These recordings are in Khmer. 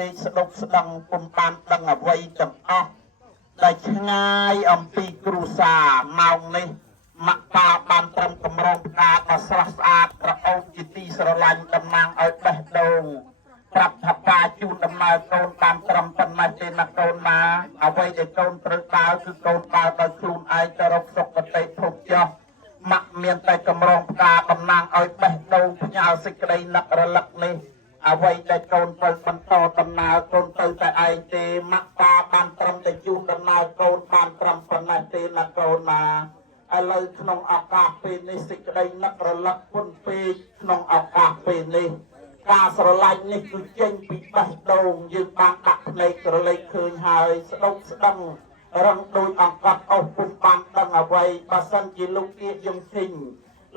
ដេកស្ដុកស្ដឹងពុំបានដឹងអ្វីទាំងអស់ដែលឆ្ងាយអំពីគ្រួសារម៉ោងនេះម៉ាក់ប៉ាបានត្រឹមកម្រងផ្កាដ៏ស្រស់ស្អាតក្រអូបជាទីស្រឡាញ់តំណាងឲ្យបេះដូងប្រាប់ថាប៉ាជូនដំណើរកូនបានត្រឹមប៉ុណ្ណេះទេណាកូនណាអ្វីដែលកូនត្រូវដើរគឺកូនដើរដោយខ្លួនឯងទៅរកសុគតិភពចុះម៉ាក់មានតែកម្រងផ្កាតំណាងឲ្យបេះដូងផ្ញើសេចក្តីនឹករលឹកនេះអ្វីដែលកូនទៅបន្តដំណើរកូនទៅតែឯងទេម៉ាក់ប៉ាបានត្រឹមតែជូនដំណើរកូនបានត្រឹមប៉ុណ្ណេះទេណាកូនណាឥឡូវក្នុងឱកាសពេលនេះសេចក្តីនឹករលឹកពុនពេកក្នុងឱកាសពេលនេះការស្រឡាញ់នេះគឺចេញពីបេះដូងយើងបានដាក់ភ្នែកក្រឡេកឃើញហើយស្ដុកស្ដឹងរឹងដូចអង្កត់អស់ពុំបានដឹងអ្វីបើសិនជាលោកទាយងឈិញ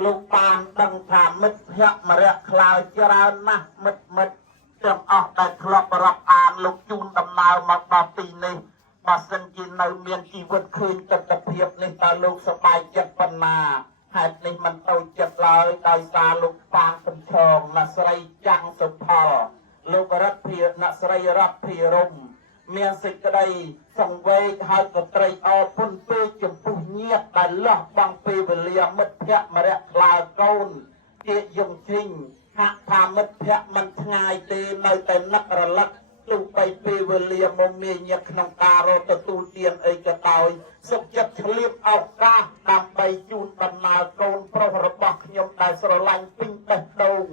លោកបានដឹងថាមិត្តភក្តិមរៈខ្លាយច្រើនណាស់មិត្តទាំងអស់ដែលធ្លាប់រាប់អានលោកជូនដំណើរមកដល់ទីនេះបើសិនជានៅមានជីវិតឃើញទស្សនភាពនេះតើលោកសប្បាយចិត្តប៉ុណ្ណាហេតុនេះមិនទៅចិត្តឡើយដោយសារលោកតាងសំឆងអ្នកស្រីចាំងសុផលលោករតភិអ្នកស្រីរតភិរមមានសេចក្តីសង្វេគហើយក៏ត្រេកអរពុនពេកចំពោះញាតិដែលលាស់បង់ពេលវេលាមិត្តភក្តិមរៈខ្លាកូនជាយងឈិញហាក់ថាមិត្តភក្តិមិនឆ្ងាយទេនៅតែនឹករលឹកទោះបីពេលវេលាមកមានញាតិក្នុងការរកទទួលទានអីក៏ដោយសុខចិត្តឆ្លៀតឱកាសដើម្បីជូនដំណើរកូនប្រុសរបស់ខ្ញុំដែលស្រឡាញ់ពេញបេះដូង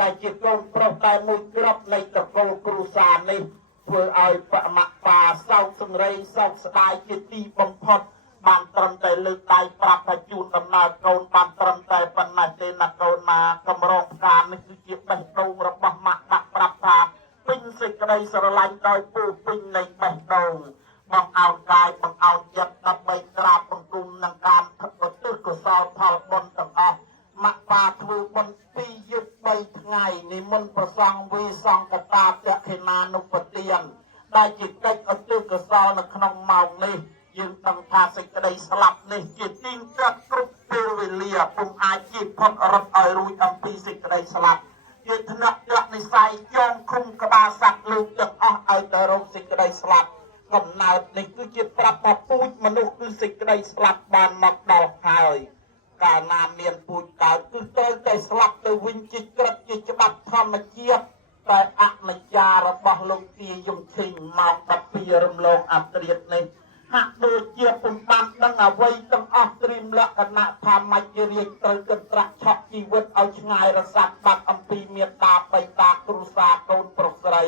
ដែលជាកូនប្រុសតែមួយគ្រាប់នៃតកូលគ្រួសារនេះធ្វើឲ្យបមក្បាសោកសង្រេងសោកស្ដាយជាទីបំផុតបានត្រឹមតែលើកដៃប្រាប់ថាជូនដំណើរកូនបានត្រឹមតែប៉ុណ្ណេះទេណាកូនណាកម្រងផ្កានេះគឺជាបេះដូងរបស់ម៉ាក់ដាក់ប្រាប់ថាពេញសេចក្តីស្រឡាញ់ដោយពោពេញនៃបេះដូងបងអោនកាយបងអោនចិត្តដើម្បីក្រាបបង្គំនឹងការឧទ្ទិសកុសលផលបុណ្យទាំងអស់ម៉ាក់ប៉ាធ្វើបុណ្យ2យប់3ថ្ងៃនិមន្តប្រសង់វិសង្កតាតខេណានុពទានដែលជាកិច្ចឧទ្ទិសកុសលនៅក្នុងម៉ោងនេះយើងដឹងថាសេចក្តីស្លាប់នេះជាទីងត្រាត់គ្រប់ពេលវេលាពុំអាចជៀសផុតរត់ឲ្យរួចអំពីសេចក្តីស្លាប់ជាថ្នាក់យក្សនិស័យចងឃុំក្បាលសត្វលោកទាំងអស់ឲ្យទៅរកសេចក្តីស្លាប់កំណើតនេះគឺជាប្រាប់ថាពូជមនុស្សគឺសេចក្តីស្លាប់បានមកដល់ហើយកាលណាមានពូជកើតគឺត្រូវតែស្លាប់ទៅវិញជាក្រឹតជាច្បាប់ធម្មជាតិតែអនិច្ចារបស់លោកទាយងឈិញមក12រំលងអត្រាតនេះហាក់ដូចជាពុំបានដឹងអ្វីទាំងអស់ត្រៀមលក្ខណៈថាមច្ចរាជត្រូវកន្ត្រាក់ឆក់ជីវិតឲ្យឆ្ងាយរសាត់បាត់អំពីមេត្តាបិតាគ្រួសារកូនប្រុសស្រី